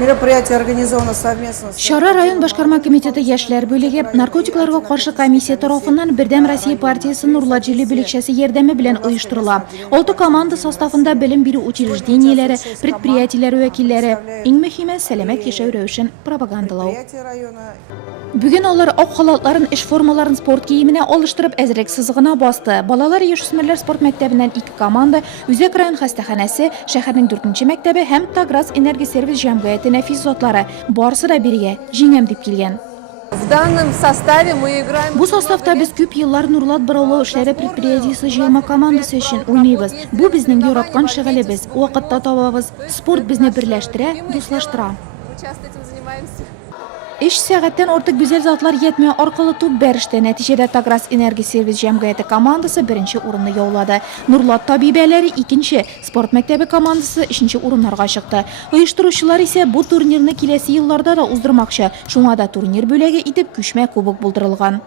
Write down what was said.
Мероприятие организовано совместно. Шара район башкарма комитеті яшьләр бөлеге наркотикларга каршы комиссия тарафыннан Бердәм Россия партиясы Нурлат җиле бүлекчәсе ярдәме белән оештырыла. 6 команда составында белем бирү учреждениеләре, предприятиеләр вәкилләре, иң мөһиме сәламәт яшәү рәвешен пропагандалау. Бүген алар ак халатларын, эш формаларын спорт киеменә алыштырып әзрәк сызыгына басты. Балалар яшүсмерләр спорт мәктәбеннән 2 команда, Үзәк район хастаханәсе, шәһәрнең 4нче мәктәбе һәм Таграз энергосервис җәмгыяте нәфис затлары барысы да биргә җиңәм дип килгән. В данном составе мы играем... Бу составта без күп еллар Нурлат бораулау эшләре предприятиесе җыелма командасы өчен уйныйбыз. Бу безнең яраткан шөгылебез. Вакытта табабыз. Спорт безне берләштерә, дуслаштыра. Часто этим занимаемся. Эш сәгатьтән артык гүзәл затлар йәтмәү аркылы туп бәреште. Нәтиҗәдә Таграз энергосервис җәмгыяте командасы 1нче урынны яулады. Нурлат табибәләре 2нче, спорт мәктәбе командасы 3нче урыннарга чыкты. Оештыручылар исә бу турнирны киләсе елларда да уздырмакчы. Шуңа да турнир бүләге итеп күчмә кубок булдырылган.